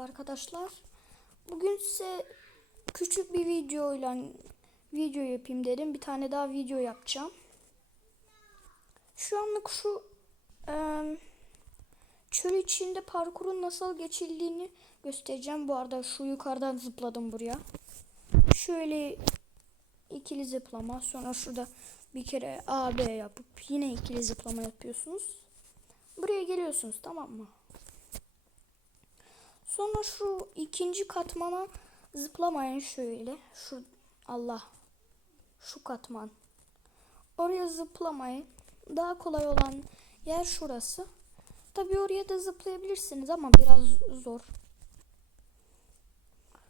Merhaba arkadaşlar. Bugün size küçük bir videoyla video yapayım dedim. Bir tane daha video yapacağım. Şu anlık şu eee çöl içinde parkurun nasıl geçildiğini göstereceğim. Bu arada şu yukarıdan zıpladım buraya. Şöyle ikili zıplama. Sonra şurada bir kere A B yapıp yine ikili zıplama yapıyorsunuz. Buraya geliyorsunuz tamam mı? Sonra şu ikinci katmana zıplamayın şöyle. Şu Allah. Şu katman. Oraya zıplamayın. Daha kolay olan yer şurası. Tabi oraya da zıplayabilirsiniz ama biraz zor.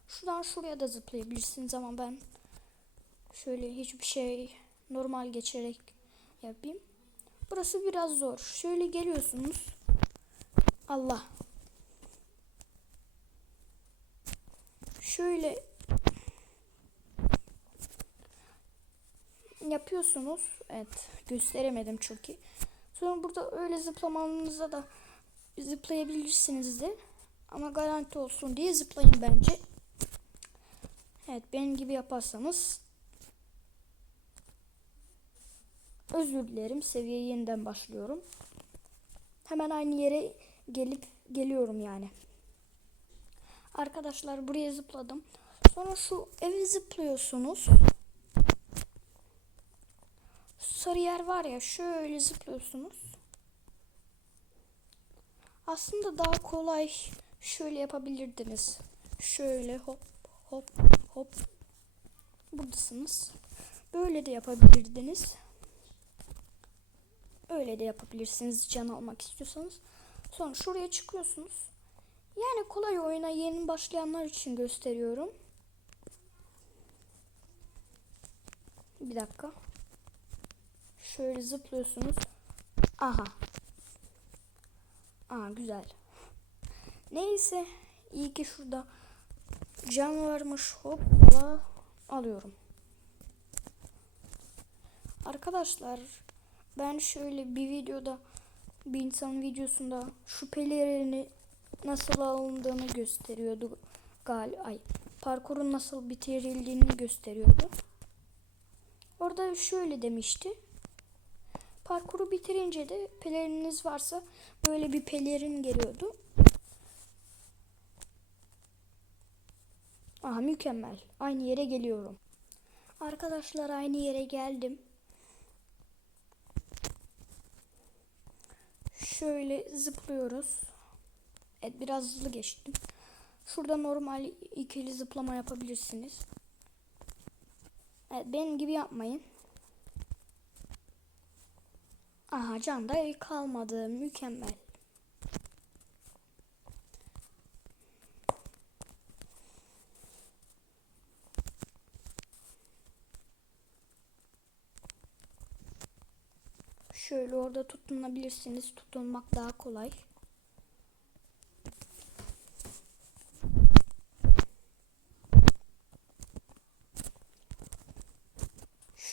Şuradan şuraya da zıplayabilirsiniz ama ben şöyle hiçbir şey normal geçerek yapayım. Burası biraz zor. Şöyle geliyorsunuz. Allah. Şöyle yapıyorsunuz. Evet, gösteremedim çünkü. Sonra burada öyle zıplamanıza da zıplayabilirsiniz de. Ama garanti olsun diye zıplayın bence. Evet, benim gibi yaparsanız özür dilerim. Seviyeye yeniden başlıyorum. Hemen aynı yere gelip geliyorum yani. Arkadaşlar buraya zıpladım. Sonra şu eve zıplıyorsunuz. Sarı yer var ya şöyle zıplıyorsunuz. Aslında daha kolay şöyle yapabilirdiniz. Şöyle hop hop hop. Buradasınız. Böyle de yapabilirdiniz. Öyle de yapabilirsiniz can almak istiyorsanız. Sonra şuraya çıkıyorsunuz. Yani kolay oyuna yeni başlayanlar için gösteriyorum. Bir dakika. Şöyle zıplıyorsunuz. Aha. Aa güzel. Neyse. iyi ki şurada can varmış. Hoppala alıyorum. Arkadaşlar ben şöyle bir videoda bir insan videosunda şu pelerini nasıl alındığını gösteriyordu gal ay parkurun nasıl bitirildiğini gösteriyordu. Orada şöyle demişti. Parkuru bitirince de pelerininiz varsa böyle bir pelerin geliyordu. Aha mükemmel. Aynı yere geliyorum. Arkadaşlar aynı yere geldim. Şöyle zıplıyoruz. Evet biraz hızlı geçtim. Şurada normal ikili zıplama yapabilirsiniz. Evet benim gibi yapmayın. Aha can da kalmadı. Mükemmel. Şöyle orada tutunabilirsiniz. Tutunmak daha kolay.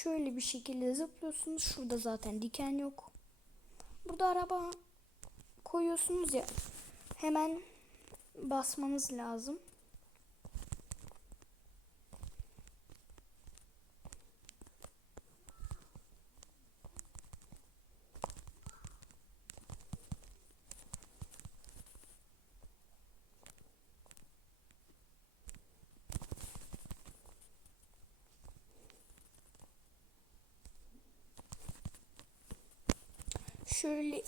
Şöyle bir şekilde zıplıyorsunuz. Şurada zaten diken yok. Burada araba koyuyorsunuz ya. Hemen basmanız lazım. Şöyle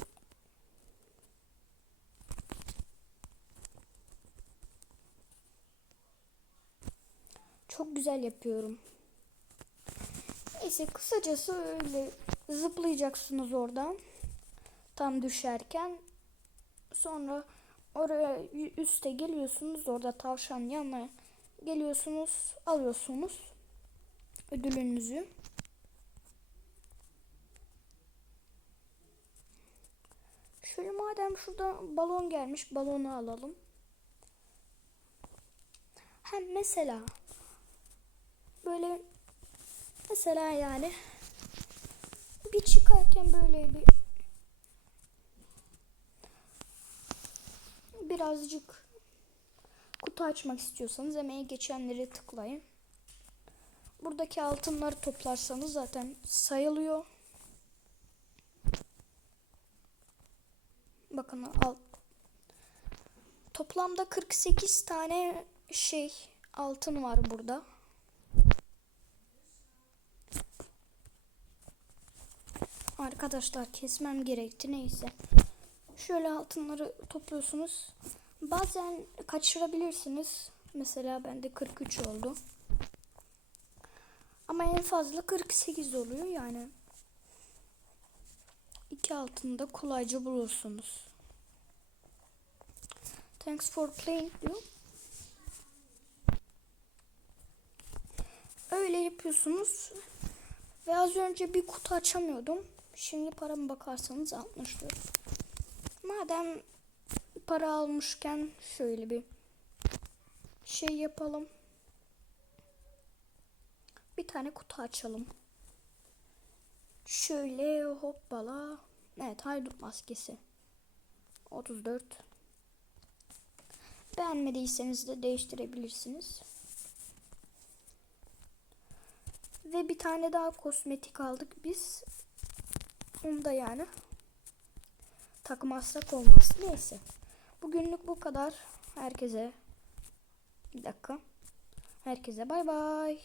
Çok güzel yapıyorum. Neyse kısacası öyle zıplayacaksınız oradan. Tam düşerken. Sonra oraya üste geliyorsunuz. Orada tavşan yanına geliyorsunuz. Alıyorsunuz. Ödülünüzü. Şöyle madem şurada balon gelmiş balonu alalım. Hem mesela böyle mesela yani bir çıkarken böyle bir birazcık kutu açmak istiyorsanız emeği geçenleri tıklayın. Buradaki altınları toplarsanız zaten sayılıyor. Bakın al. Toplamda 48 tane şey altın var burada. Arkadaşlar kesmem gerekti neyse. Şöyle altınları topluyorsunuz. Bazen kaçırabilirsiniz. Mesela bende 43 oldu. Ama en fazla 48 oluyor yani. İki altını da kolayca bulursunuz. Thanks for playing diyor. Öyle yapıyorsunuz. Ve az önce bir kutu açamıyordum. Şimdi parama bakarsanız 64. Madem para almışken şöyle bir şey yapalım. Bir tane kutu açalım. Şöyle hoppala. Evet haydut maskesi. 34. Beğenmediyseniz de değiştirebilirsiniz. Ve bir tane daha kosmetik aldık biz. Onu da yani takmazsak olmaz. Neyse. Bugünlük bu kadar. Herkese bir dakika. Herkese bay bay.